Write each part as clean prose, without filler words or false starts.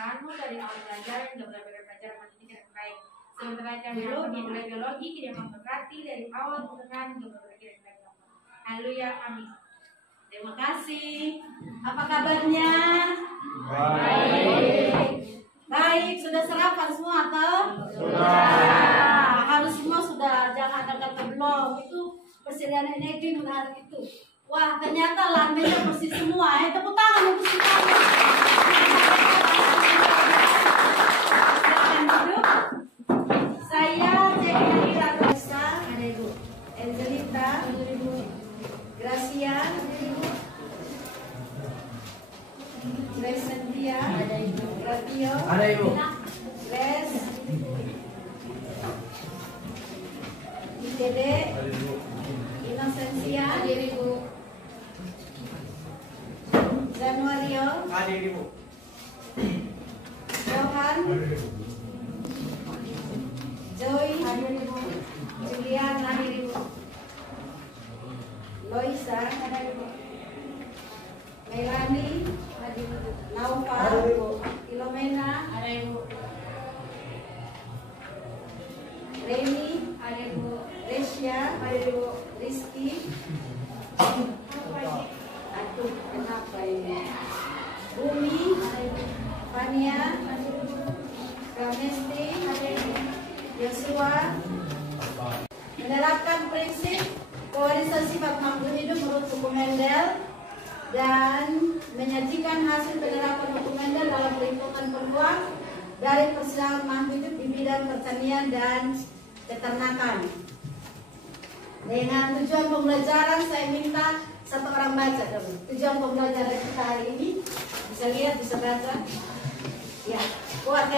kamu dari awal belajar hingga benar-benar belajar matematika dengan baik. Sementara yang mulai biologi tidak memberkati dari awal penggunaan hingga benar-benar dengan baik. Haleluya, amin. Terima kasih. Apa kabarnya? Baik. Baik, sudah sarapan semua atau? Sudah. Harus semua sudah, jangan ada kata belum. Itu persediaan energi menarik itu. Wah, ternyata lambenya bersih semua. Tepuk tangan untuk kita. Silakan duduk. Saya Cekri Radosa, ada Ibu Angelita, Gracia, Grace Santia, ada Ibu Ratio, ada Ibu Grace, ITD, Inosensia, ada Ibu Januario, ada Ibu Johan, Joy, ada Ibu Julian, ada Ibu Loisa, ada Ibu Melanie, ada Ibu Naufal, ada Ibu Ilomena, ada Ibu Reni, ada Ibu Resya, ada Ibu Rizky. Aduh, kenapa ini? Bumi, ada Ibu Fania, ada Ibu Kamesti, ada Ibu Yosua. Menerapkan prinsip pewarisan sifat makhluk hidup menurut hukum Mendel dan menyajikan hasil penerapan hukum Mendel dalam perhitungan peluang dari persilangan makhluk hidup di bidang pertanian dan peternakan. Dengan tujuan pembelajaran, saya minta satu orang baca dulu. Tujuan pembelajaran kita hari ini, bisa lihat, bisa baca. Ya, kuat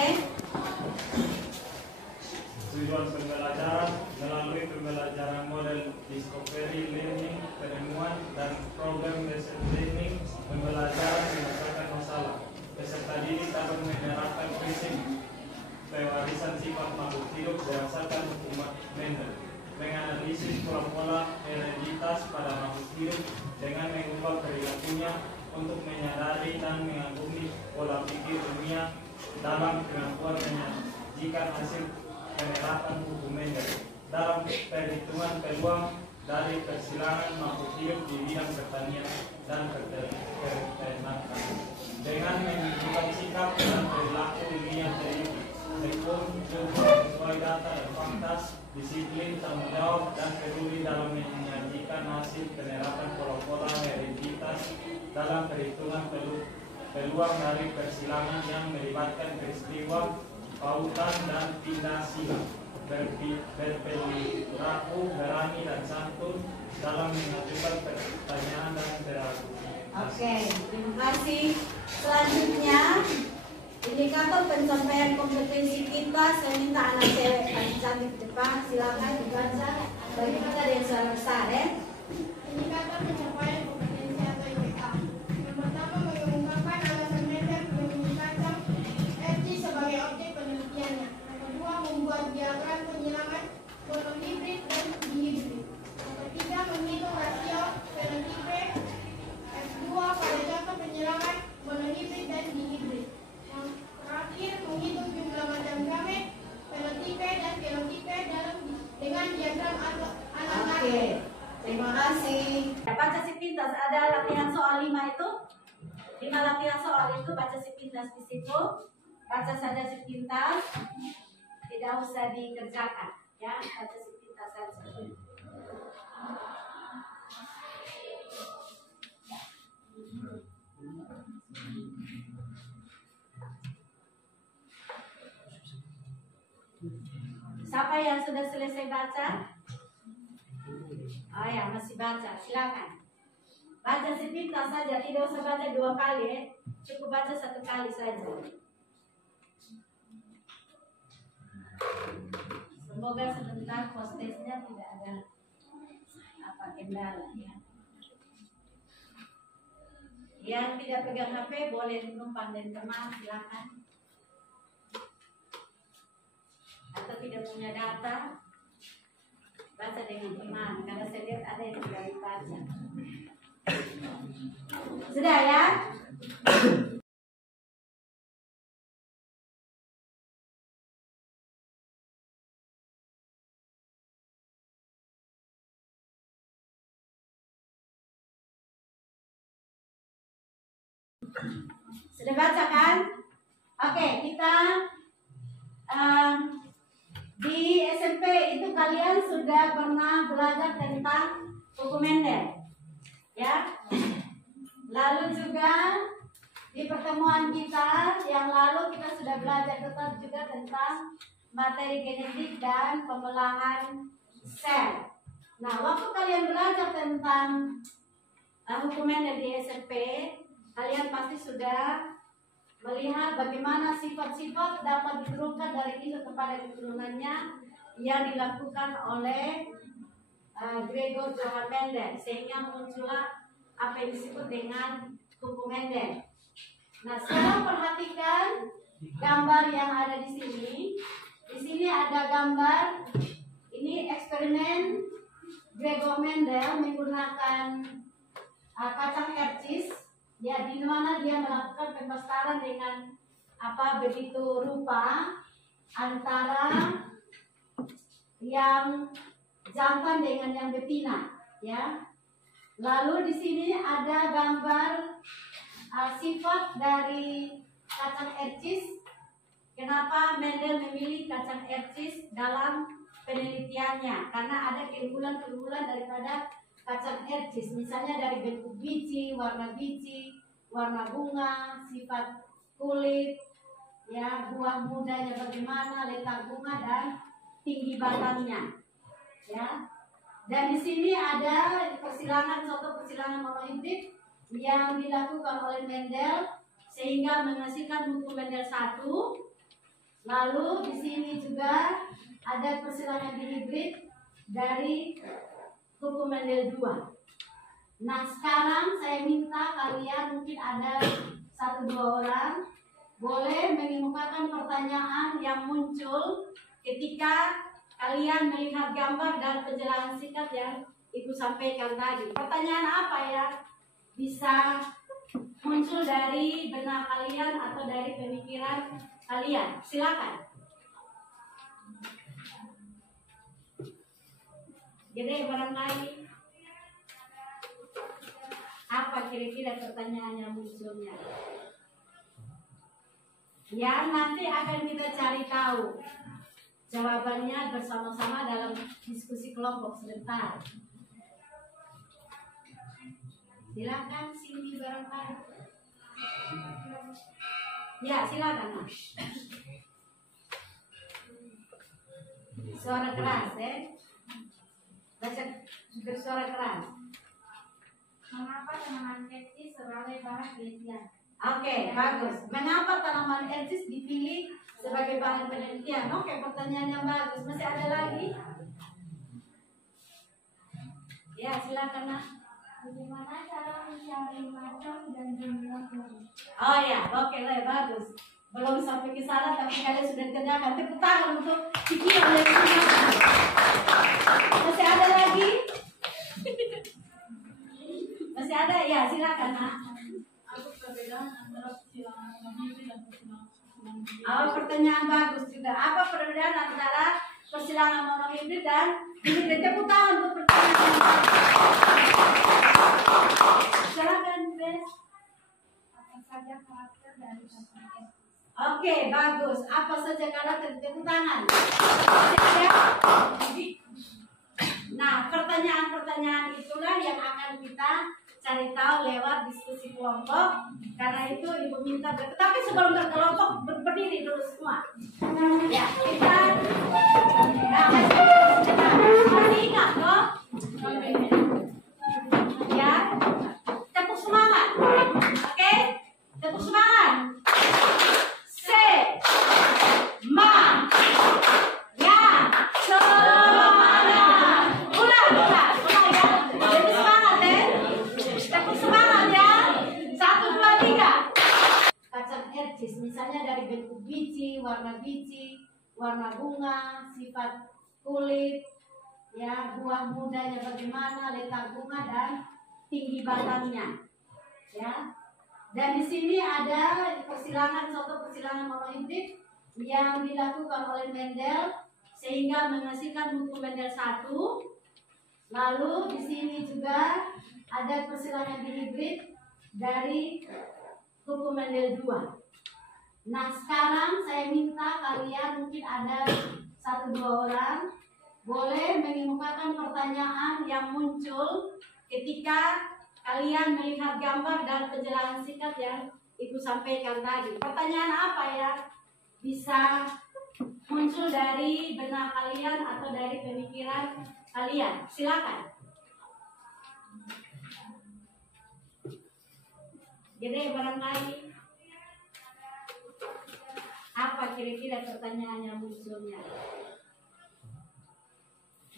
Tujuan pembelajaran melalui pembelajaran model discovery learning, penemuan dan problem based learning, pembelajaran memecahkan masalah. Peserta didik dapat menerapkan prinsip pewarisan sifat makhluk hidup berdasarkan hukum Mendel, menganalisis pola-pola hereditas pada makhluk hidup dengan mengubah perilakunya untuk menyadari dan mengagumi pola pikir dunia dalam kemampuan menyajikan hasil penerapan hukum Mendel dalam perhitungan peluang dari persilangan makhluk hidup di bidang pertanian dan peternakan dengan menunjukkan sikap dan perilaku ilmiah sesuai data dan fakta, disiplin, tanggung jawab dan peduli dalam menyajikan hasil penerapan pola-pola hereditas dalam perhitungan peluang dari persilangan yang melibatkan peristiwa pautan dan tindak sila, berperilaku, berani dan santun dalam mengajukan pertanyaan dan perilaku. Oke, terima kasih. Selanjutnya, indikator pencapaian kompetensi kita. Saya minta anak cewek paling cantik di depan, silakan dibaca. Bagi kita ada yang suara besar ya. Indikator pencapaian kompetensi atau IPK. Yang pertama, mengungkapkan alasan Mendel menggunakan FG sebagai objek penelitiannya. Yang kedua, membuat diagram penyilangan monohibrid dan dihibrid. Yang ketiga, menghitung rasio fenotipe F2 pada contoh penyilangan monohibrid dan dihibrid. Yang terakhir, menghitung jumlah macam gamet, fenotipe dan fenotipe dengan diagram analisis. Oke, terima kasih. Baca si pintas, ada latihan soal 5 itu. 5 latihan soal itu, baca si pintas di situ. Baca saja si pintas, tidak usah dikerjakan, ya. Baca si pintas saja. Siapa yang sudah selesai baca? Oh ya, masih baca, silakan. Baca si pintas saja, tidak usah baca 2 kali ya. Cukup baca 1 kali saja. Semoga sebentar hostesnya tidak ada kendala ya. Yang tidak pegang HP boleh numpang dari teman, silakan. Atau tidak punya data, baca dengan teman. Karena saya lihat ada yang tidak dibaca. Sudah ya? Sudah baca kan? Oke, kita di SMP itu kalian sudah pernah belajar tentang buku Mendel, ya. Lalu juga di pertemuan kita yang lalu kita sudah belajar tetap juga tentang materi genetik dan pembelahan sel. Nah, waktu kalian belajar tentang hukum Mendel di SMP, kalian pasti sudah melihat bagaimana sifat-sifat dapat diturunkan dari induk kepada keturunannya yang dilakukan oleh Gregor Johann Mendel, sehingga muncullah apa yang disebut dengan hukum Mendel. Nah, sekarang perhatikan gambar yang ada di sini. Di sini ada gambar, ini eksperimen Gregor Mendel menggunakan kacang ercis. Ya, di mana dia melakukan pemastaran dengan begitu rupa antara yang jantan dengan yang betina, ya. Lalu di sini ada gambar sifat dari kacang ercis. Kenapa Mendel memilih kacang ercis dalam penelitiannya? Karena ada keunggulan-keunggulan daripada kacang ercis, misalnya dari bentuk biji, warna bunga, sifat kulit, ya, buah mudanya bagaimana, letak bunga dan tinggi batangnya, ya. Dan di sini ada contoh persilangan monohibrid yang dilakukan oleh Mendel sehingga menghasilkan hukum Mendel 1. Lalu di sini juga ada persilangan dihibrid dari hukum Mendel 2. Nah, sekarang saya minta kalian, mungkin ada 1-2 orang, boleh mengemukakan pertanyaan yang muncul ketika kalian melihat gambar dan penjelasan singkat yang Ibu sampaikan tadi. Pertanyaan apa ya bisa muncul dari benak kalian atau dari pemikiran kalian? Silakan. Jadi barangkali apa kira-kira pertanyaan yang munculnya? Ya, nanti akan kita cari tahu jawabannya bersama-sama dalam diskusi kelompok sebentar. Silakan sini barangkali. Ya, silakan Mas. Suara keras, baca bersuara keras. Mengapa tanaman ercis sebagai bahan penelitian? Oke, bagus. Mengapa tanaman ercis dipilih sebagai bahan penelitian? Oke, pertanyaan yang bagus. Masih ada lagi? Ya, silakan Nak. Bagaimana cara mencari macam dan jumlah buah? Oh ya, oke lah, bagus. Belum sampai ke sana tapi kalian sudah kerjakan. Tepuk tangan untuk pikiran yang punya. Masih ada lagi? Masih ada? Ya, silakan Nak. Apa perbedaan antara persilangan monohibrid dan persilangan Pertanyaan bagus juga. Apa perbedaan antara persilangan monohibrid dan hibrid? Tepuk tangan untuk pertanyaan. Silakan, Bes. apa saja karakter dari kacang ercis? Oke, bagus. Apa saja karakter? Tepuk tangan. Nah, pertanyaan-pertanyaan itulah yang akan kita cari tahu lewat diskusi kelompok. Karena itu Ibu minta, tapi sebelum berkelompok berdiri dulu semua. Ya, kita masih ingat loh. Ya, tepuk semangat. Oke, tepuk semangat. Misalnya dari bentuk biji, warna bunga, sifat kulit, ya, buah mudanya bagaimana, letak bunga dan tinggi batangnya, ya. Dan di sini ada contoh persilangan monohibrid yang dilakukan oleh Mendel sehingga menghasilkan hukum Mendel 1. Lalu di sini juga ada persilangan dihibrid dari hukum Mendel 2. Nah, sekarang saya minta kalian, mungkin ada 1-2 orang, boleh mengemukakan pertanyaan yang muncul ketika kalian melihat gambar dan penjelasan singkat yang Ibu sampaikan tadi. Pertanyaan apa ya bisa muncul dari benak kalian atau dari pemikiran kalian? Silakan. Jadi barangkali apa kira-kira pertanyaan yang munculnya?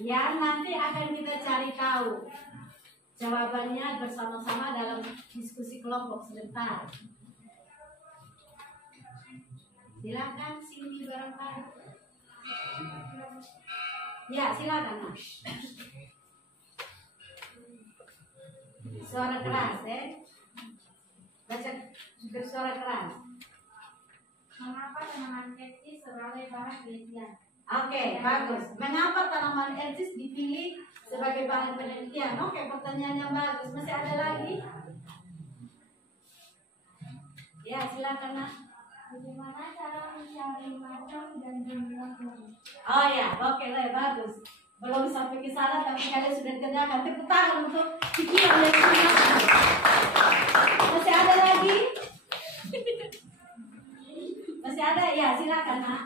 Ya, nanti akan kita cari tahu jawabannya bersama-sama dalam diskusi kelompok sebentar. Silakan sini barangkali. Ya, silakan. Nah. Suara keras, baca bersuara keras. Mengapa tanaman etis sebagai bahan penelitian? Oke, bagus. Mengapa tanaman etis dipilih sebagai bahan penelitian? Oke, pertanyaan yang bagus. Masih ada lagi? Ya, silakan. Nah. Bagaimana cara mencari macam dan jumlah telur? Oh ya, oke lah, bagus. Belum sampai ke sana tapi kalian sudah kerjakan. Tepuk tangan untuk pikiran yang digunakan. Masih ada lagi? Masih ada? Ya, silakan, Nak.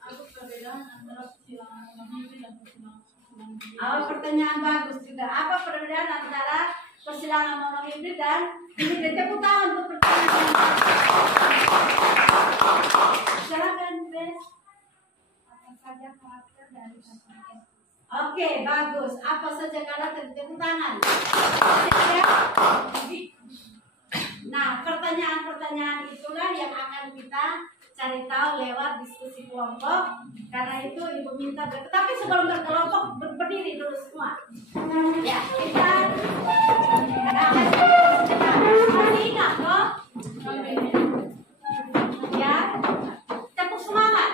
Apa perbedaan antara persilangan monomimpi dan persilangan monomimpi? Pertanyaan bagus juga. Apa perbedaan antara persilangan monomimpi dan ini? Tepuk tangan untuk pertanyaan. Silakan, Bes. Apa saja karakter dari tanaman etis? Oke, bagus. Apa saja karakter? Tepuk tangan. Nah, pertanyaan-pertanyaan itulah yang akan kita cari tahu lewat diskusi kelompok. Karena itu Ibu minta tapi sebelum berkelompok berdiri dulu semua. Ya, kita masih ingat kok? Ya, tepuk semangat.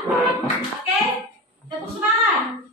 Oke, tepuk semangat.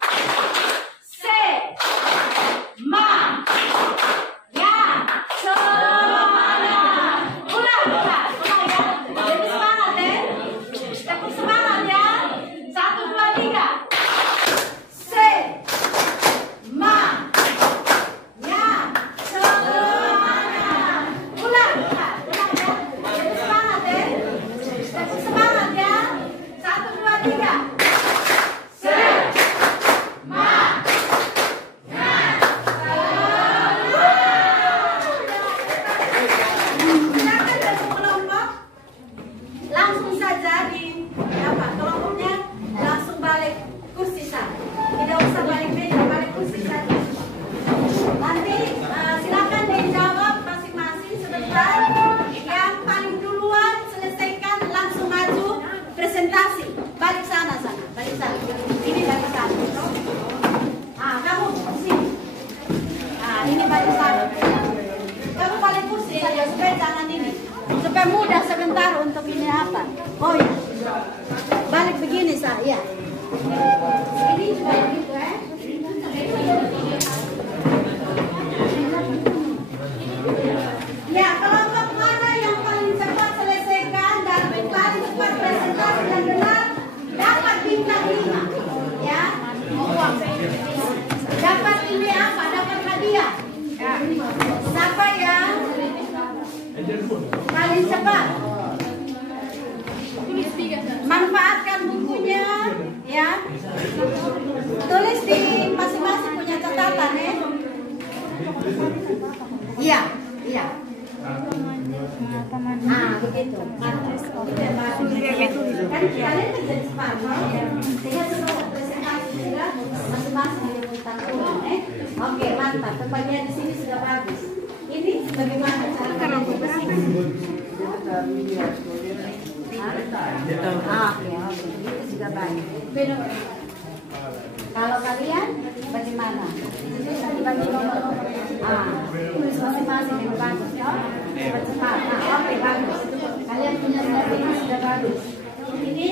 Manfaatkan bukunya, ya. Tulis di masing-masing punya catatan, ya. Iya, iya. Nah, begitu. Kan kalian kerja di Spanyol, sehingga setelah presentasi sudah masing-masing tentang ulang, Oke, mantap. Tempatnya di sini sudah bagus. Ini bagaimana cara kalian oke, itu juga baik. Kalau kalian bagaimana? Dibagi nomor. Tulis masing-masing yang bagus, ya. Cepat. Oke, bagus. Kalian punya strategi sudah bagus. Ini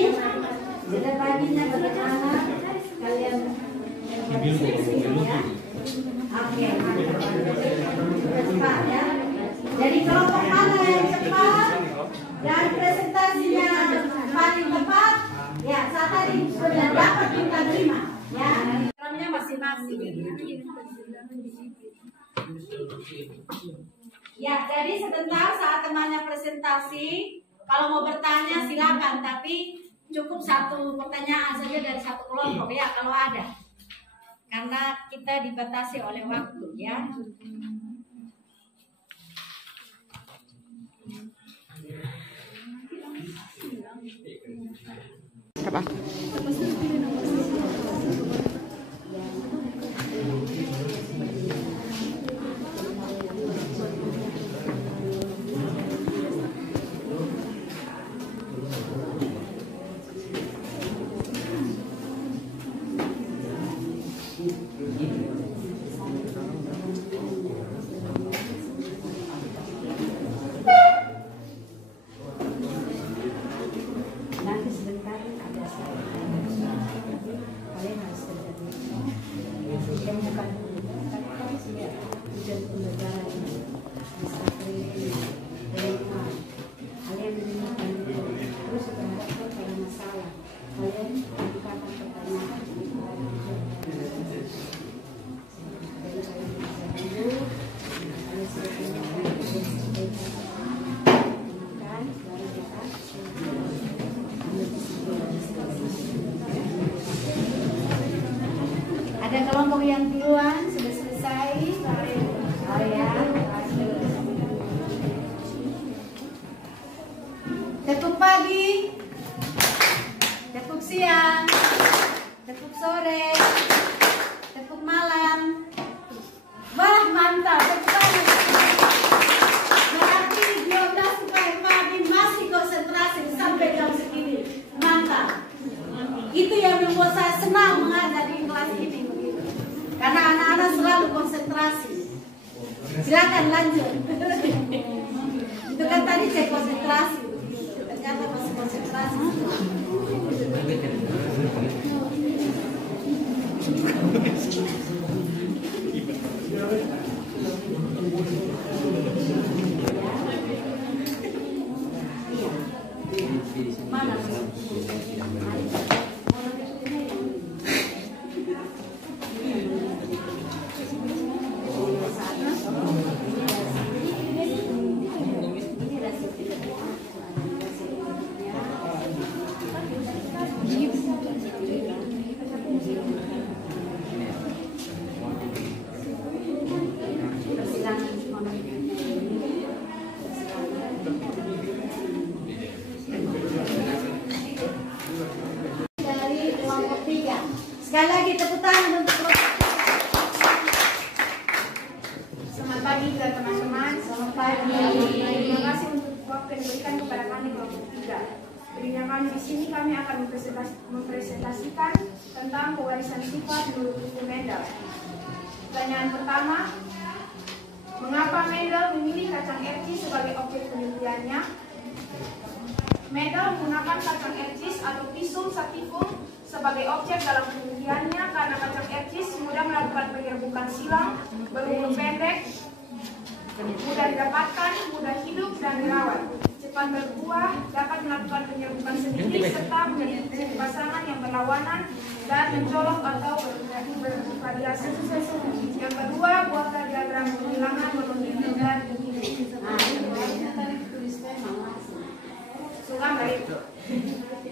sudah baginya bagaimana kalian ya. Oke, cepat ya. Jadi kelompok mana yang cepat? Dan presentasinya paling tepat, ya saya tadi sudah dapat bintang 5, ya. Programnya masing-masing. Ya, jadi sebentar saat temannya presentasi, kalau mau bertanya silakan, tapi cukup satu pertanyaan saja dari satu kelompok ya kalau ada. Karena kita dibatasi oleh waktu ya. Apa? Nanti sebentar ada kalian harus temukan tujuan pembelajaran bisa kalian menemukan terus berhadap pada masalah kalian bukan pertanyaan ada kelompok yang duluan sudah selesai. Oh ya. Tepuk pagi, tepuk siang, tepuk sore, tepuk malam. Wah mantap, tepuk tangan. Berarti 12 supaya pagi masih konsentrasi sampai jam segini. Mantap. Itu yang membuat saya senang mengajar di kelas ini. Karena anak-anak selalu konsentrasi. Silakan lanjut. Itu kan tadi saya konsentrasi. Ternyata masih konsentrasi. Mana? Dari kelompok 3. Sekali lagi tepuk tangan untuk kelompok. Selamat pagi ke teman-teman. Selamat pagi. Terima kasih untuk waktu yang diberikan kepada kami kelompok 3. Berinya kami di sini kami akan mempresentasikan tentang pewarisan sifat menurut buku Mendel. Pertanyaan pertama, mengapa Mendel memilih kacang ercis sebagai objek penelitiannya? Mendel menggunakan kacang ercis atau Pisum sativum sebagai objek dalam penelitiannya karena kacang ercis mudah melakukan penyerbukan silang, berumur pendek, mudah didapatkan, mudah hidup dan dirawat, cepat berbuah, dapat melakukan penyerbukan sendiri serta menjadi pasangan yang berlawanan dan mencolok atau bervariasi. Yang kedua, buatlah diagram penghilangan mononim dan sulam baik.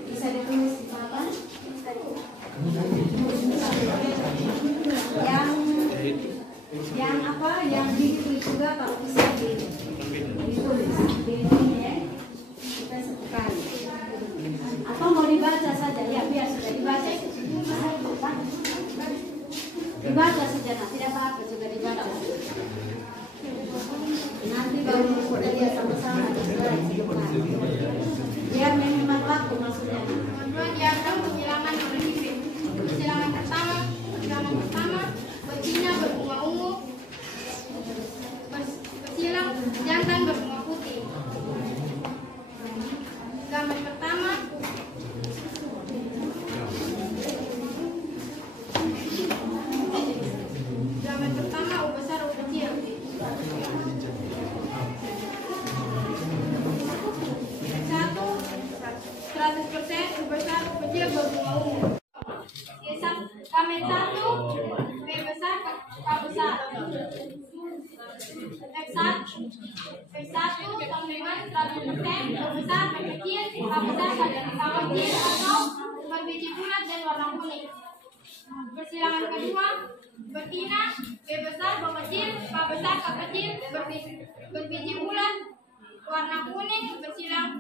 Bisa ditulis di mana? Yang apa? Yang ditulis juga kalau bisa ditulis di ini ya. Kita satu kali. Atau mau dibaca saja? Ya biar sudah dibaca. Dibaca saja, nah, tidak apa-apa juga dibaca. Nanti baru kita lihat sama-sama di slide depan. Biar menghemat waktu maksudnya. Teman-teman, diagram penghilangan mononim. Penghilangan pertama, betina berbunga ungu, bersilang jantan berbunga putih. Gambar pertama, U besar U kecil. satu B besar K besar. X1 sama dengan 100% B besar B kecil K besar K kecil atau berbiji bulat dan warna kuning. Persilangan kedua, betina B besar B kecil K besar K kecil berbiji bulat warna kuning. Bersilang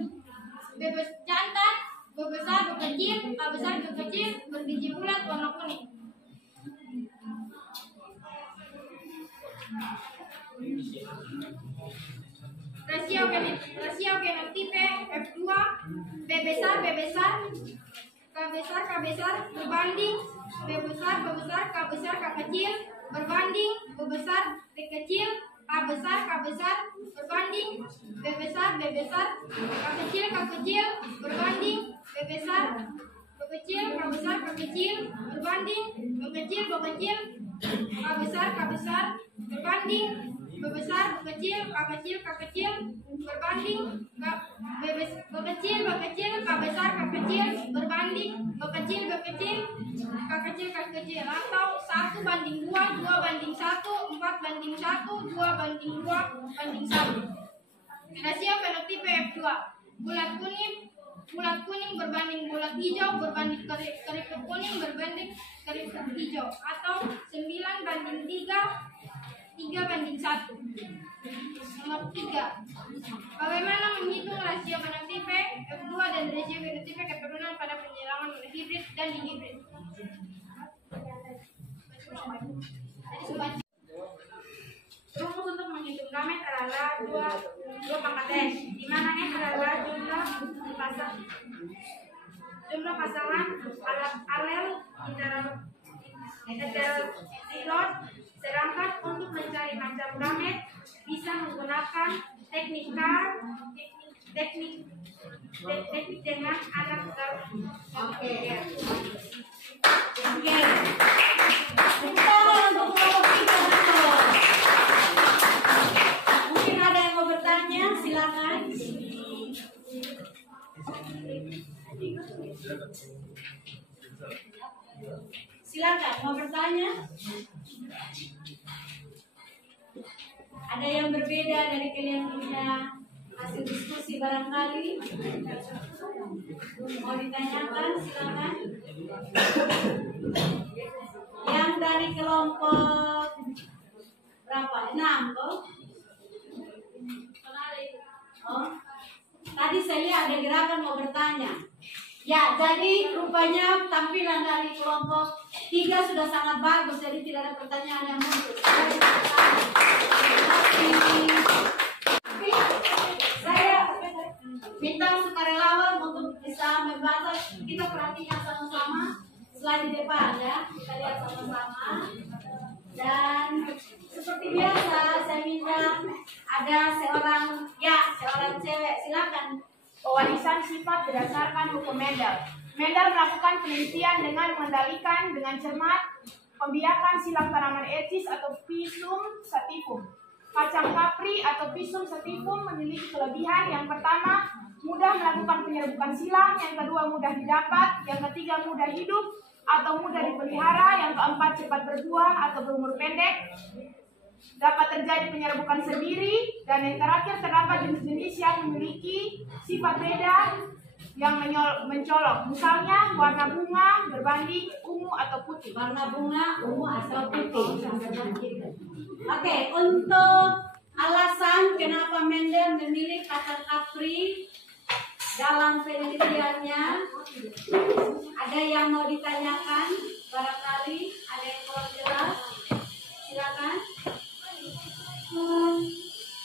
B jantan B besar B kecil K besar K kecil berbiji bulat warna kuning. Rasio genotipe F2 B besar K besar berbanding B besar K besar K kecil berbanding B besar B kecil K besar berbanding B besar K kecil berbanding B besar K kecil berbanding B kecil K besar berbanding B besar B kecil K kecil berbanding B kecil K besar K kecil berbanding B kecil K kecil atau 1:2, 2:1, 4:1, 2:2:1. Rasio fenotipe F2 bulat kuning berbanding bulat hijau berbanding keriput kuning berbanding keriput hijau atau 9:3, 3:1. Nomor 3. Bagaimana menghitung rasio fenotipe F2 dan rasio fenotipe keturunan pada penyilangan monohibrid dan dihibrid? Rumus untuk menghitung gamet adalah 2 pangkat S, di mana S adalah jumlah pasangan alel heterozigos. Sedangkan untuk mencari macam gamet bisa menggunakan teknik dengan anak garuk. Oke. Kita untuk kelompok 3 betul. Mungkin ada yang mau bertanya, silakan. Silakan, mau bertanya? Ada yang berbeda dari kalian punya hasil diskusi barangkali? Mau ditanyakan, silakan. Yang dari kelompok berapa? 6 kok? Oh, tadi saya lihat ada gerakan mau bertanya. Ya, jadi rupanya tampilan dari kelompok 3 sudah sangat bagus, jadi tidak ada pertanyaan yang muncul. Saya minta sukarelawan untuk bisa membaca, kita perhatikan sama-sama slide di depan ya, kita lihat sama-sama. Dan seperti biasa saya minta ada seorang cewek, silakan. Pewarisan sifat berdasarkan hukum Mendel. Mendel melakukan penelitian dengan mengendalikan dengan cermat pembiakan silang tanaman etis atau Pisum sativum. Kacang kapri atau Pisum sativum memiliki kelebihan. Yang pertama, mudah melakukan penyerbukan silang. Yang kedua, mudah didapat. Yang ketiga, mudah hidup atau mudah dipelihara. Yang keempat, cepat berbuah atau berumur pendek. Dapat terjadi penyerbukan sendiri. Dan yang terakhir, terdapat jenis-jenis yang memiliki sifat beda yang mencolok. Misalnya warna bunga berbanding ungu atau putih. Warna bunga, ungu atau putih. Oke, untuk alasan kenapa Mendel memilih kacang kapri dalam penelitiannya, ada yang mau ditanyakan? Barangkali ada yang kurang jelas? Silakan.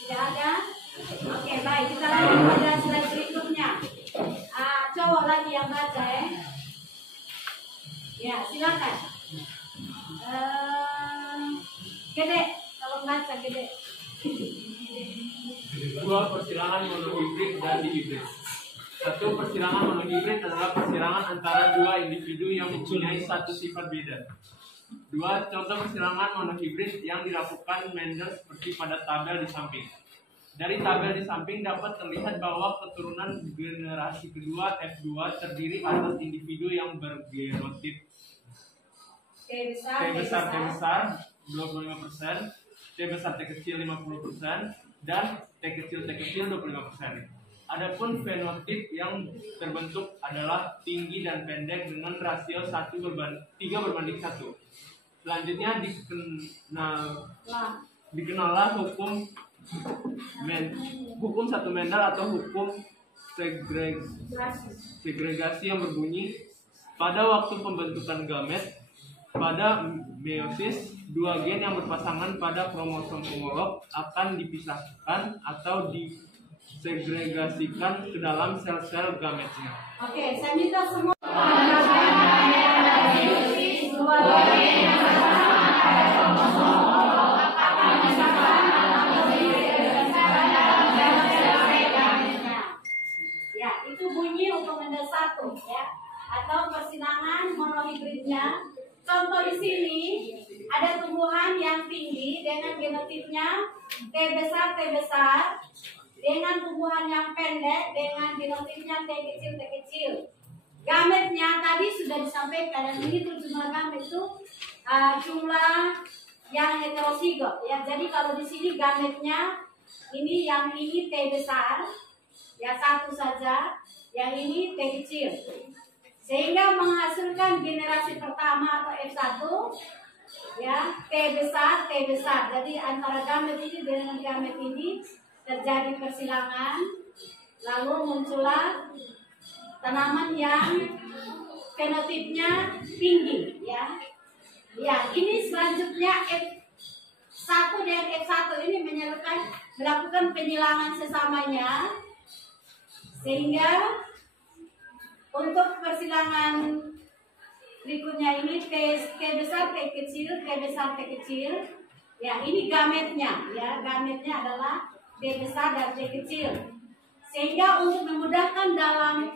Tidak ada? Oke, baik, kita lanjut pada slide berikutnya. Cowok lagi yang baca ya. Ya, silakan. Gede, kalau baca gede. Dua persilangan monohibrid dan dihibrid. Satu persilangan monohibrid adalah persilangan antara dua individu yang mempunyai satu sifat beda. Dua contoh persilangan monohibrid yang dilakukan Mendel seperti pada tabel di samping. Dari tabel di samping dapat terlihat bahwa keturunan generasi kedua F2 terdiri atas individu yang bergenotip. T besar 25%, T besar T kecil 50%, dan T kecil 25%. Adapun fenotip yang terbentuk adalah tinggi dan pendek dengan rasio 3:1. Selanjutnya dikenallah hukum satu Mendel atau hukum segregasi yang berbunyi pada waktu pembentukan gamet pada meiosis, dua gen yang berpasangan pada kromosom homolog akan dipisahkan atau disegregasikan ke dalam sel-sel gametnya. Oke, saya minta semua ya, itu bunyi untuk Mendel 1 ya, atau persilangan monohibridnya. Contoh di sini ada tumbuhan yang tinggi dengan genotipnya T besar dengan tumbuhan yang pendek dengan genotipnya T kecil. Gametnya tadi sudah disampaikan, dan ini tuh jumlah gamet itu jumlah yang heterozigot ya. Jadi kalau di sini gametnya ini yang ini T besar ya, satu saja, yang ini T kecil. Sehingga menghasilkan generasi pertama atau F1 ya, T besar. Jadi antara gamet ini dengan gamet ini terjadi persilangan, lalu muncullah tanaman yang fenotipnya tinggi ya. Ya, ini selanjutnya F1 dan F1 ini melakukan penyilangan sesamanya, sehingga untuk persilangan berikutnya ini T besar T kecil ya, ini gametnya ya, gametnya adalah T besar dan T kecil. Sehingga untuk memudahkan dalam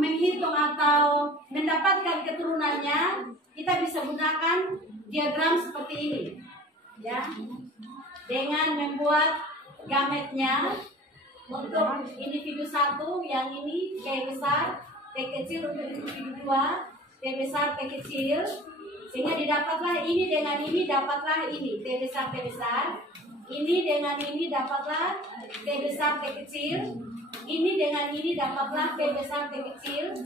menghitung atau mendapatkan keturunannya, kita bisa gunakan diagram seperti ini ya, dengan membuat gametnya untuk individu 1 yang ini T besar T kecil, untuk individu 2 T besar T kecil, sehingga didapatlah ini dengan ini dapatlah ini T besar ini dengan ini dapatlah T besar T kecil, ini dengan ini dapatlah T besar T kecil,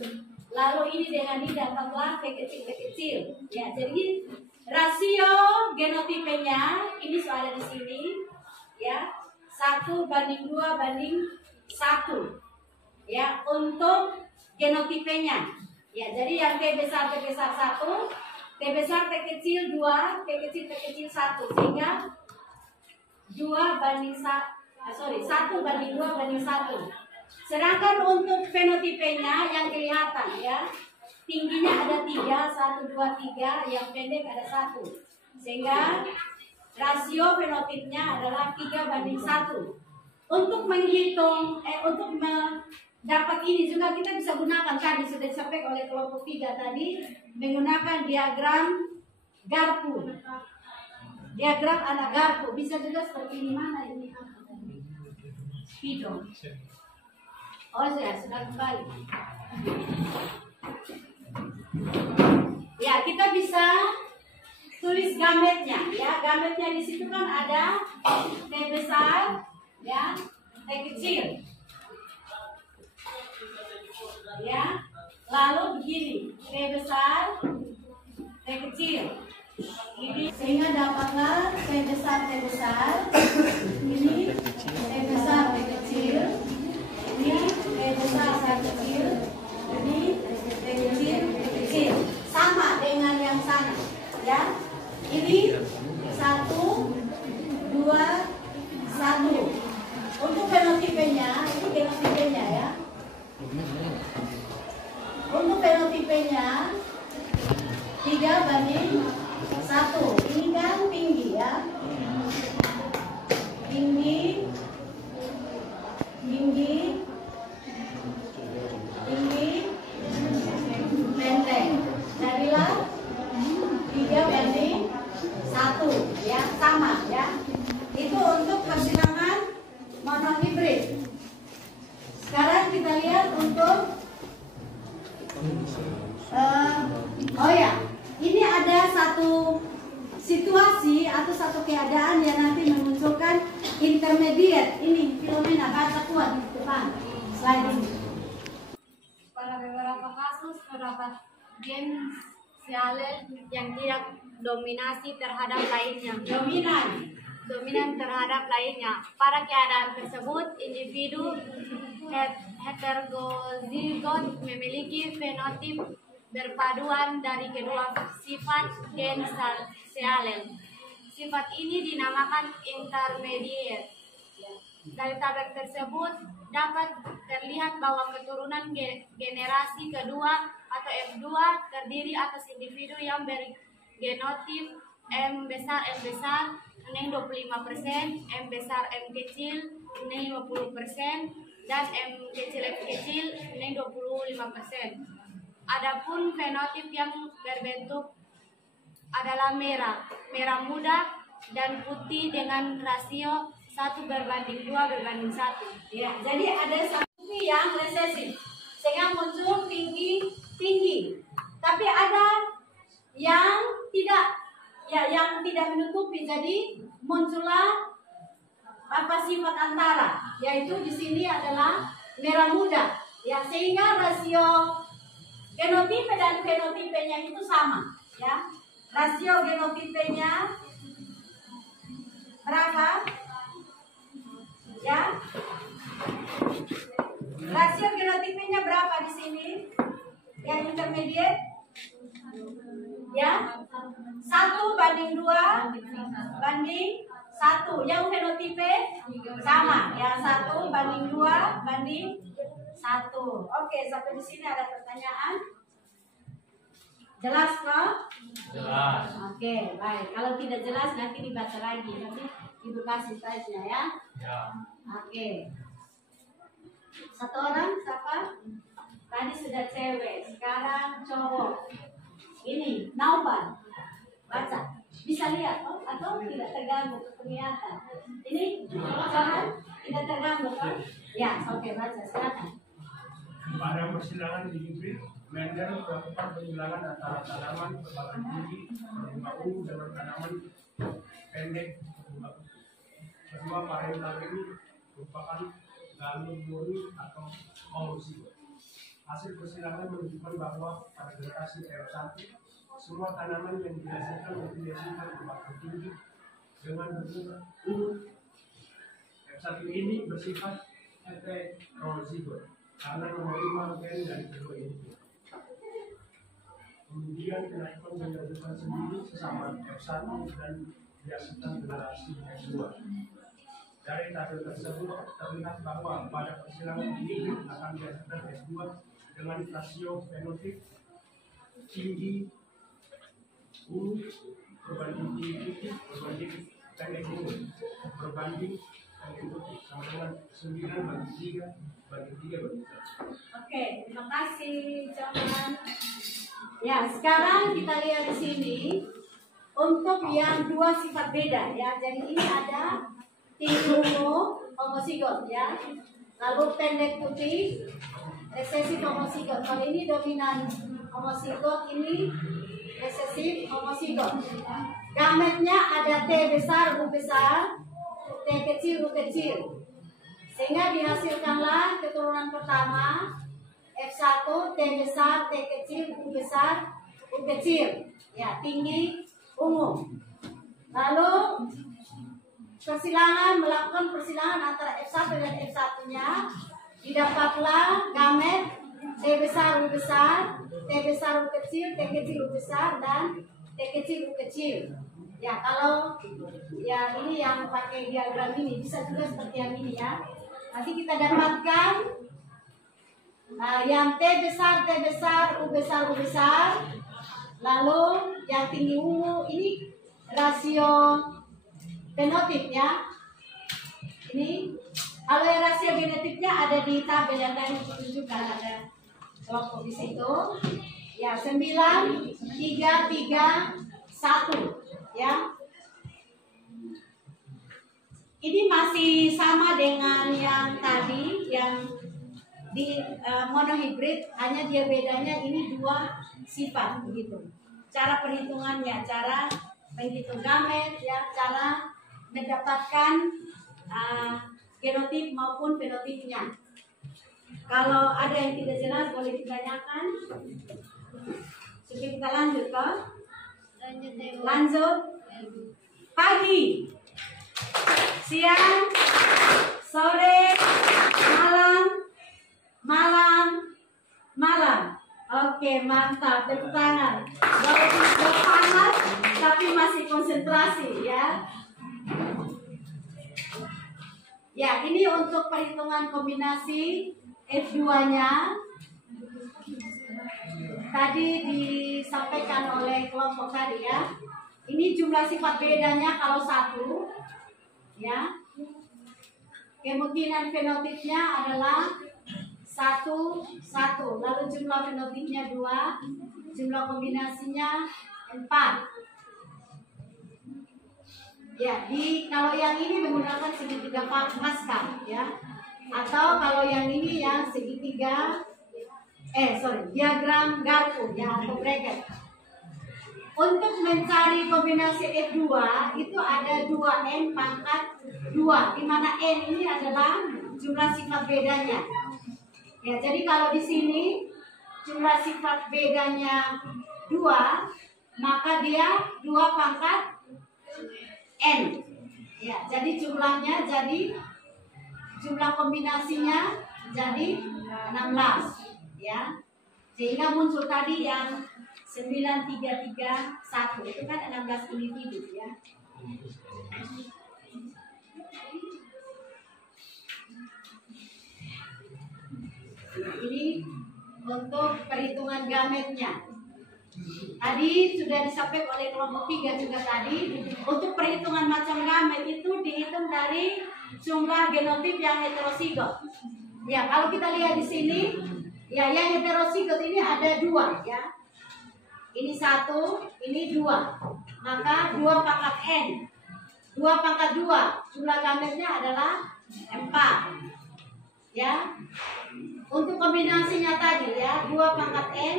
lalu ini dengan ini dapatlah T kecil ya. Jadi rasio genotipenya ini sudah ada di sini ya, 1:2:1 ya untuk genotipenya ya. Jadi yang T besar 1, T besar T kecil 2, T kecil 1, sehingga 1:2:1. Sedangkan untuk fenotipenya yang kelihatan ya, tingginya ada 3, 1, 2, 3, yang pendek ada 1, sehingga rasio fenotipnya adalah 3:1. Untuk menghitung untuk mendapat ini juga kita bisa gunakan, tadi sudah disampaikan oleh kelompok 3 tadi, menggunakan diagram Garpu. Diagram anak Garpu bisa juga seperti ini. Mana ini? Video. Oh ya, sudah kembali. Ya, kita bisa tulis gametnya ya. Gametnya di situ kan ada T besar ya, T kecil ya, lalu begini T besar T kecil ini, sehingga dapatlah T besar ini T besar T kecil, ini T besar T kecil, ini T kecil sama dengan yang sana ya. Ini 1, 2, 1. Untuk fenotipenya, ini genotipenya ya. Untuk fenotipenya 3:1. Ini kan tinggi ya. Tinggi, pendek. Jadilah 3:1 ya, sama ya. Itu untuk persilangan monohibrid. Sekarang kita lihat untuk oh ya, ini ada satu situasi atau satu keadaan yang nanti memunculkan intermediate. Ini Filomena, baca kuat di depan slide ini. Pada beberapa kasus terdapat gen sialel yang tidak dominasi terhadap lainnya. Dominan terhadap lainnya. Pada keadaan tersebut, individu heterozigot memiliki fenotip berpaduan dari kedua sifat gen sialel. Sifat ini dinamakan intermediate. Dari tabel tersebut dapat terlihat bahwa keturunan generasi kedua atau F2 terdiri atas individu yang bergenotip M besar neng 25%, M besar M kecil neng 50%, dan M kecil F kecil neng 25%. Adapun fenotip yang berbentuk adalah merah muda dan putih dengan rasio 1:2:1. Ya, jadi ada satu yang resesif sehingga muncul tinggi. Tapi ada yang tidak, ya, yang tidak menutupi. Jadi muncullah sifat antara, yaitu di sini adalah merah muda. Ya, sehingga rasio genotipe dan fenotipenya itu sama. Ya, rasio genotipenya berapa? Ya, rasio genotipenya berapa di sini? Yang intermediate, ya, 1:2:1. Yang fenotipe sama, ya, 1:2:1. Oke, sampai di sini ada pertanyaan? Jelas kok? Jelas. Oke, baik. Kalau tidak jelas nanti dibaca lagi, nanti ibu kasih slide-nya ya. Ya. Oke. Satu orang siapa? Tadi sudah cewek, sekarang cowok. Ini Nauban. Baca. Bisa lihat atau tidak terganggu penglihatan. Ini jangan tidak terganggu kan? Ya, oke, baca silakan. Pada persilangan di hibrid, Mendel melakukan penyilangan antara tanaman berbakat tinggi berupa ungu dengan tanaman pendek berupa kedua parental ini merupakan galur murni atau homosigot. Hasil persilangan menunjukkan bahwa pada generasi R1 semua tanaman yang dihasilkan mempunyai sifat berbakat tinggi dengan bentuk ungu. R1 ini bersifat heterozigot karena menerima gen dari kedua ini. Kemudian dilakukan penyebutan sendiri sesama F1 dan dihasilkan generasi F2. Dari tabel tersebut terlihat bahwa pada persilangan ini akan dihasilkan F2 dengan rasio fenotip tinggi ungu berbanding tinggi putih berbanding pendek ungu berbanding pendek putih sama dengan 9:3:3. Oke, terima kasih, Johan. Ya, sekarang kita lihat di sini untuk yang dua sifat beda ya. Jadi ini ada tinggi ungu homosigot ya. Lalu pendek putih resesif homosigot. Kalau ini dominan homosigot, ini resesif homosigot. Gametnya ada T besar, U besar, T kecil, U kecil. Sehingga dihasilkanlah keturunan pertama F1, T besar, T kecil, U besar, U kecil. Ya, tinggi ungu. Lalu melakukan persilangan antara F1 dan F1-nya, didapatlah gamet T besar, U besar, T besar, U kecil, T kecil, U besar, dan T kecil, U kecil. Ya, kalau ya ini yang pakai diagram ini bisa juga seperti yang ini ya. Nanti kita dapatkan yang T besar, U besar, U besar. Lalu yang tinggi ungu ini rasio fenotip ya. Ini kalau yang rasio genetipnya ada di tabel yang tadi ditunjukkan, ada kelompok di situ. Ya, 9:3:3:1 ya. Ini masih sama dengan yang tadi yang di monohibrid, hanya dia bedanya ini dua sifat begitu. cara perhitungannya, cara menghitung gamet, ya, cara mendapatkan genotip maupun fenotipnya. Kalau ada yang tidak jelas boleh ditanyakan. Supaya kita lanjut ke lanjut pagi, siang, sore, malam. Oke, mantap, tepuk tangan. Walaupun panas tapi masih konsentrasi, ya. Ya, ini untuk perhitungan kombinasi F2-nya. Tadi disampaikan oleh kelompok tadi, ya. Ini jumlah sifat bedanya kalau 1, ya. Kemungkinan fenotipnya adalah 1, lalu jumlah fenotipnya 2, jumlah kombinasinya 4. Ya, kalau yang ini menggunakan segitiga Pascal, ya. Atau kalau yang ini yang segitiga diagram Garpu, ya, atau bracket. Untuk mencari kombinasi F2 itu ada 2N pangkat 2, di mana N ini adalah jumlah sifat bedanya. Ya, jadi kalau di sini jumlah sifat bedanya 2, maka dia 2 pangkat N. Ya, jadi jumlahnya jumlah kombinasinya jadi 16, ya. Sehingga muncul tadi yang 9331 itu kan 16 individu, ya. Ini untuk perhitungan gametnya. Tadi sudah disampaikan oleh kelompok 3 juga tadi. Untuk perhitungan macam gamet itu dihitung dari jumlah genotip yang heterozigot. Ya, kalau kita lihat di sini, ya, yang heterozigot ini ada 2, ya. Ini 1, ini 2. Maka 2 pangkat N. 2 pangkat 2. Jumlah gametnya adalah 4. Ya. Untuk kombinasinya tadi, ya, 2 pangkat N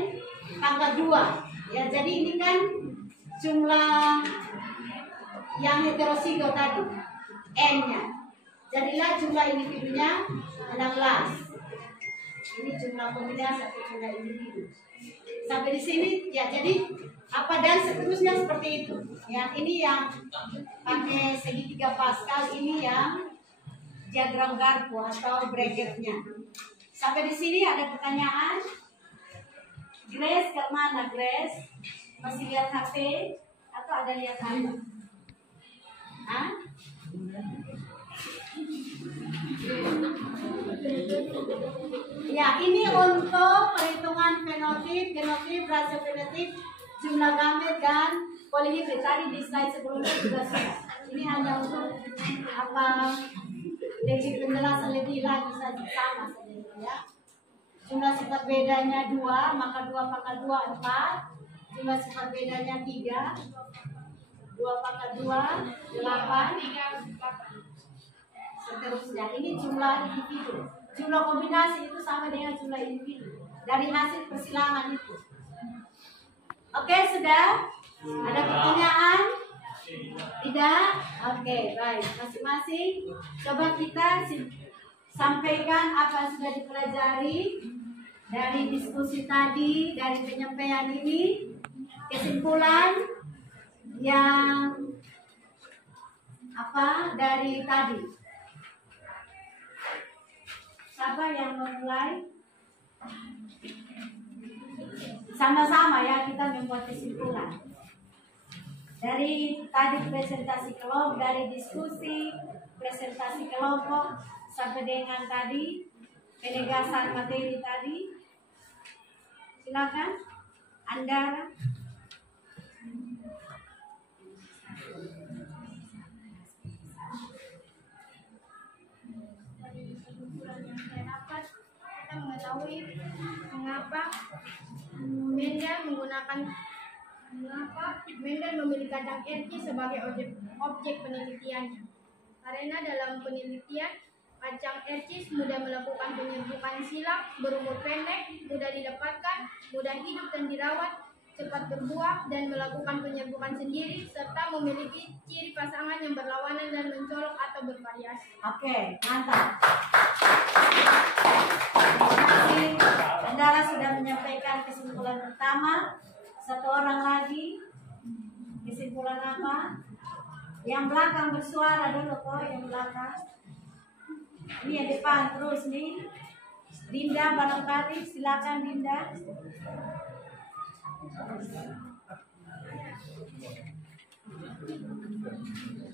pangkat 2. Ya, jadi ini kan jumlah yang heterozigot tadi, N-nya. Jadilah jumlah individunya 16. Ini jumlah kombinasi atau jumlah individu. Sampai di sini, ya, jadi apa dan seterusnya seperti itu. Ya, ini yang pakai segitiga Pascal, ini yang diagram Garpu atau bracketnya. Sampai di sini ada pertanyaan? Grace, ke mana Grace? Masih lihat HP atau ada lihat apa? Hah? Ya, ini untuk perhitungan fenotip, genotip, rasio fenotip, jumlah gamet dan polihibrid. Tadi di slide sebelumnya sudah sudah. Ini hanya untuk lebih penjelasan lebih lagi saja, sama saja, ya. Jumlah sifat bedanya 2, maka 2 pangkat 2 4. Jumlah sifat bedanya 3, 2 pangkat 2 8. Seterusnya, ini jumlah individu. Jumlah kombinasi itu sama dengan jumlah individu dari hasil persilangan itu. Oke, sudah? Ada pertanyaan? Tidak? Oke, baik. Masing-masing coba kita sampaikan apa yang sudah dipelajari dari diskusi tadi, dari penyampaian ini, kesimpulan yang dari tadi. Siapa yang memulai? Sama-sama, ya, kita membuat kesimpulan. Dari tadi presentasi kelompok, dari diskusi, presentasi kelompok, sampai dengan tadi penegasan materi tadi. Silakan, Andara. Kita mengetahui mengapa Mendel memilih kacang RC sebagai objek penelitiannya. Karena dalam penelitian kacang RC mudah melakukan penyerbukan silang, berumur pendek, mudah didapatkan, mudah hidup dan dirawat, cepat berbuah, dan melakukan penyerbukan sendiri, serta memiliki ciri pasangan yang berlawanan dan mencolok atau bervariasi. Oke, mantap. Terima kasih. Andara sudah menyampaikan kesimpulan pertama. Satu orang lagi. Kesimpulan apa? Yang belakang bersuara dulu kok, yang belakang. Ini yang depan terus nih. Dinda barangkali, silakan Dinda.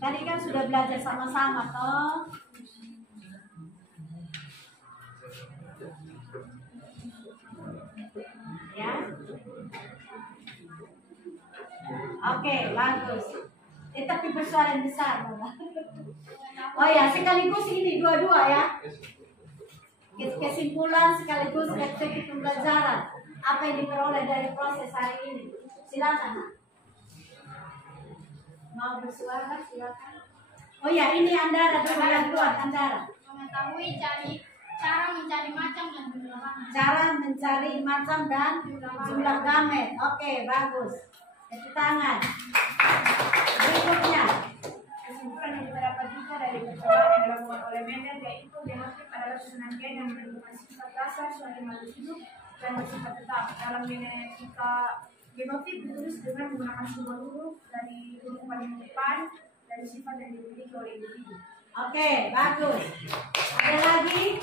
Tadi kan sudah belajar sama-sama toh. Ya. Oke, bagus. Tapi bersuara yang besar. Oh ya, sekaligus ini dua-dua ya. Kesimpulan sekaligus aktivitas pembelajaran. Apa yang diperoleh dari proses hari ini? Silakan. Mau bersuara, silakan. Oh ya, ini Andara dulu yang buat Andara. Mengetahui cara mencari macam dan jumlah gamet. Cara mencari macam dan jumlah gamet. Oke, bagus. Tepuk tangan. Berikutnya. Kesimpulan yang kita dapat juga dari percobaan yang dilakukan oleh Mendel yaitu genotipe adalah susunan gen yang menentukan sifat dasar suatu makhluk hidup dan bersifat tetap. Dalam genetika genotip ditulis dengan menggunakan sebuah huruf dari huruf paling depan dari sifat yang dimiliki oleh individu. Oke, bagus. Ada lagi?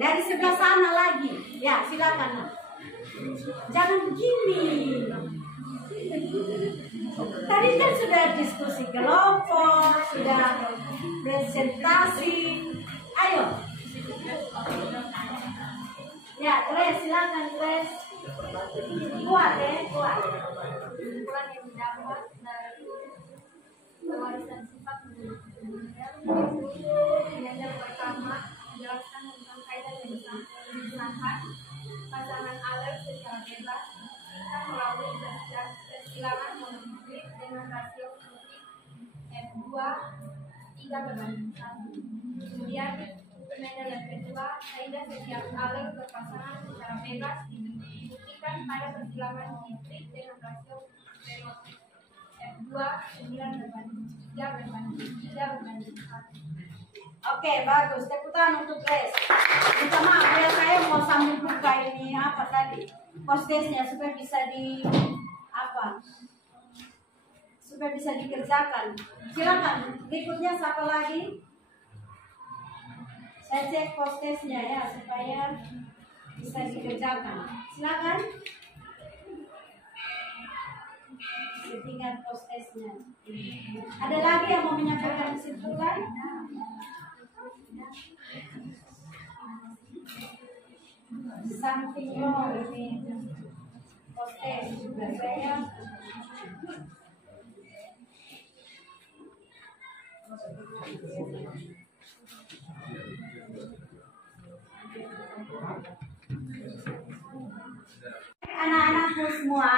Dari sebelah sana lagi. Ya, silakan. Jangan begini. Tadi kan sudah diskusi kelompok, sudah presentasi. Ayo. Ya, Grace, silakan Grace. Kuat kuat. Kesimpulan yang didapat dari pewarisan sifat menurut Mendel pertama menjelaskan tentang kaidah yang disahkan pasangan alel secara bebas kita melalui persilangan monotipik dengan rasio titik F2 3/1. Kemudian Mendel yang kedua, kaidah setiap alel berpasangan secara bebas dibuktikan pada persilangan titik dengan rasio fenotip F2 9/3/1. Oke, bagus. Tepuk tangan untuk Grace. Minta maaf ya, saya mau sambil buka ini apa tadi postesnya supaya bisa supaya bisa dikerjakan. Silakan. Berikutnya siapa lagi? Saya cek postesnya ya supaya bisa dikerjakan. Silakan. Settingan postesnya. Ada lagi yang mau menyampaikan kesimpulan? Something wrong ini postes juga saya. Anak-anakku semua,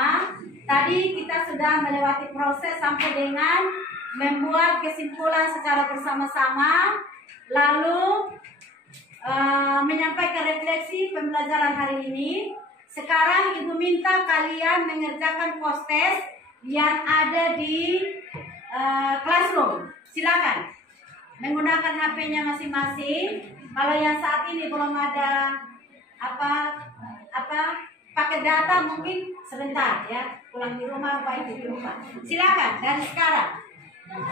tadi kita sudah melewati proses sampai dengan membuat kesimpulan secara bersama-sama, lalu menyampaikan refleksi pembelajaran hari ini. Sekarang Ibu minta kalian mengerjakan postes yang ada di classroom. Silakan menggunakan HP-nya masing-masing. Kalau yang saat ini belum ada pakai data, mungkin sebentar ya, pulang di rumah baik di rumah. Silakan dari sekarang.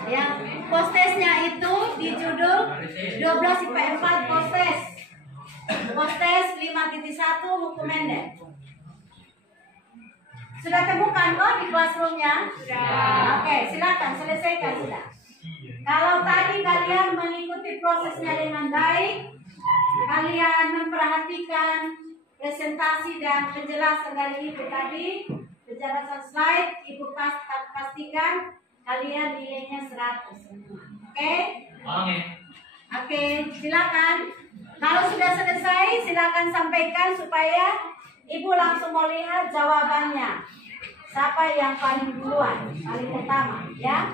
Yang postesnya itu di judul 12 IPA 4 postes. Postes 5.1 hukum Mendel. Sudah temukan kok di classroom-nya? Sudah. Oke, silakan selesaikan sudah. Kalau tadi kalian mengikuti prosesnya dengan baik, kalian memperhatikan presentasi dan penjelasan dari Ibu tadi, penjelasan slide, Ibu pastikan kalian nilainya 100 semua. Oke? Oke, silakan. Kalau sudah selesai, silakan sampaikan supaya Ibu langsung melihat jawabannya. Siapa yang paling duluan, paling pertama, ya?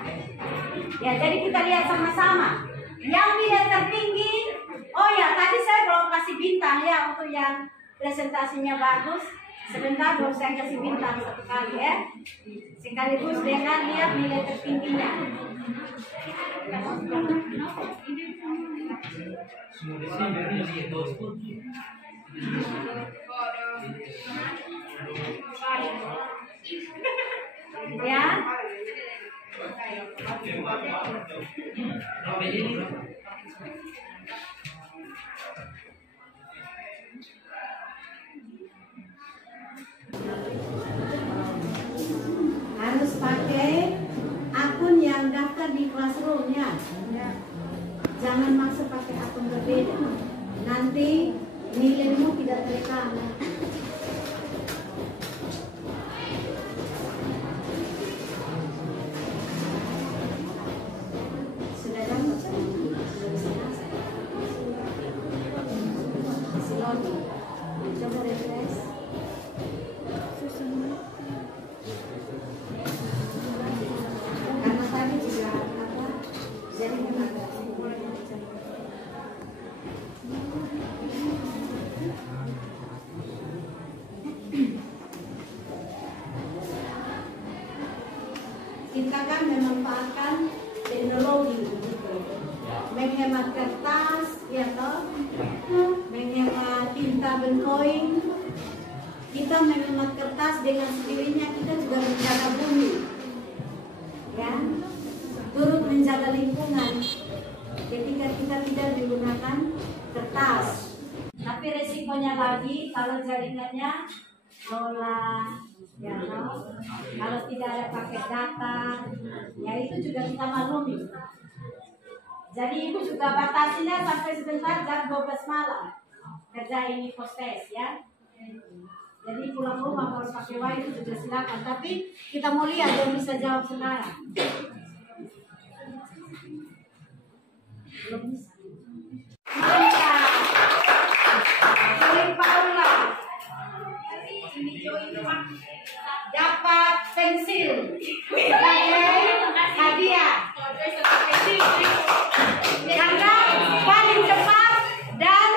Ya, jadi kita lihat sama-sama. Yang nilai tertinggi, oh ya, tadi saya belum kasih bintang ya untuk yang presentasinya bagus. Sebentar baru saya kasih bintang satu kali ya. Sekaligus dengan lihat nilai tertingginya. Ya. Harus pakai akun yang daftar di Classroom-nya. Jangan maksa pakai akun berbeda. Nanti nilaimu tidak terekam. Sudah dapat? Siloni. Coba refresh. Karena tadi juga apa? Jadi memang kita kan memanfaatkan teknologi, menghemat kertas, ya toh, menghemat tinta benkoin. Kita menghemat kertas dengan sendirinya kita juga menjaga bumi, ya, turut menjaga lingkungan. Ketika kita tidak menggunakan kertas, tapi resikonya lagi kalau jaringannya olah. Ya, no? Kalau tidak ada paket data, ya itu juga kita maklumi. Jadi ibu juga batasinya sampai sebentar jam 12 malam kerja ini postes ya. Jadi pulang rumah kalau pakai wifi itu juga silakan. Tapi kita mau lihat yang bisa jawab sekarang. Belum bisa. Mantap. Joy Paula. Dapat pensil sebagai hadiah karena paling cepat dan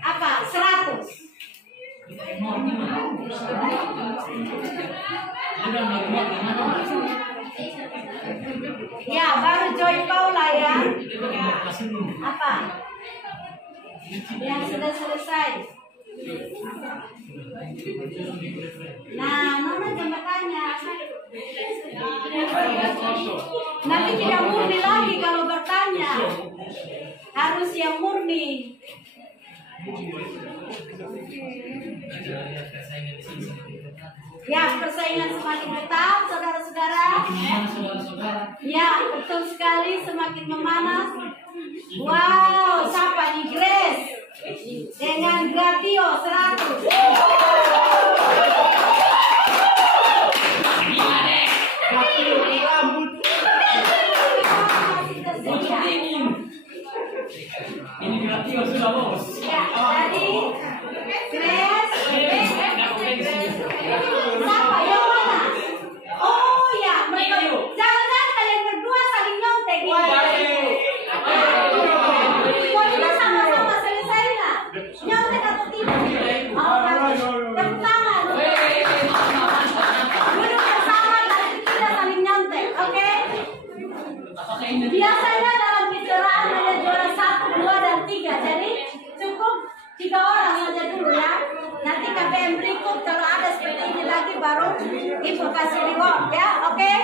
apa 100. Ya baru Joy Paula ya. Apa yang sudah selesai? Nah, mana jembatannya? Nanti tidak murni lagi kalau bertanya. Harus yang murni. Ya, persaingan semakin ketat, saudara-saudara. Ya, betul sekali, semakin memanas. Wow, siapa nih Grace? Dengan Gratio 100. Ini Gratio sudah bos. Ya, jadi Grace. Siapa yang mana? Oh ya, mereka. Jangan-jangan kalian berdua saling nyontek. Pokoknya sama-sama selesai lah. Nyontek atau tidak? Tepuk tangan. Duduk bersama dan tidak saling nyontek, oke? Biasanya dalam kejuaraan hanya juara 1, 2, dan 3. Jadi cukup 3 orang saja dulu ya. Nanti KPM berikut kalau ada seperti ini lagi baru ibu kasih reward ya, oke?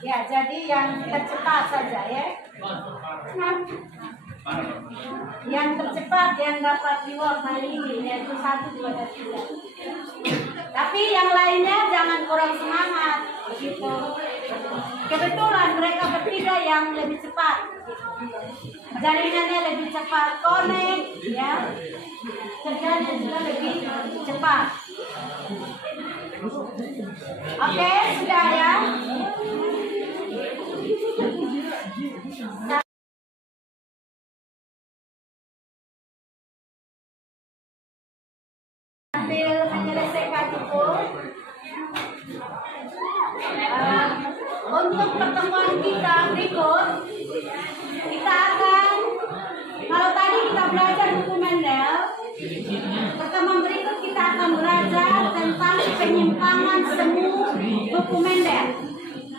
Ya, jadi yang tercepat saja ya. Yang tercepat yang dapat reward hari ini yaitu 1, 2, dan 3. Tapi yang lainnya jangan kurang semangat begitu. Kebetulan mereka bertiga yang lebih cepat. Jaringannya lebih cepat connect ya. Kerjanya juga lebih cepat. Oke, sudah ya. Sambil menyelesaikan itu pertemuan kita berikut, kita akan, kalau tadi kita belajar buku Mendel, pertemuan berikut kita akan belajar tentang penyimpangan semu buku Mendel.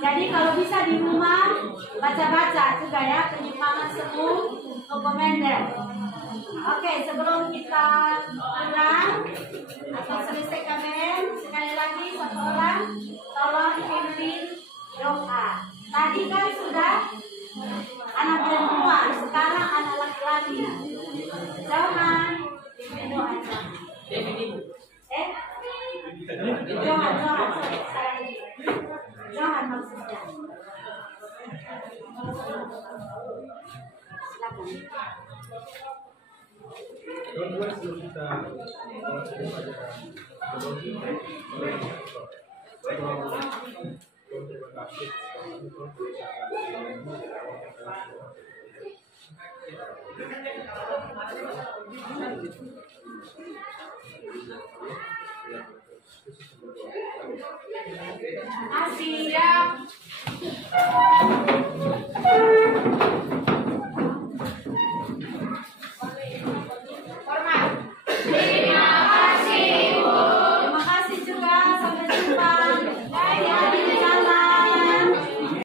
Jadi kalau bisa di rumah baca-baca juga ya penyimpangan semu buku Mendel. Oke, sebelum kita pulang atau selesai kamen, sekali lagi satu orang tolong pimpin doa. Tadi kan sudah anak perempuan, sekarang anak laki-laki. Jangan pimpin doa. Jangan maksudnya. Silakan. Teman-teman, sebelum kita Siap.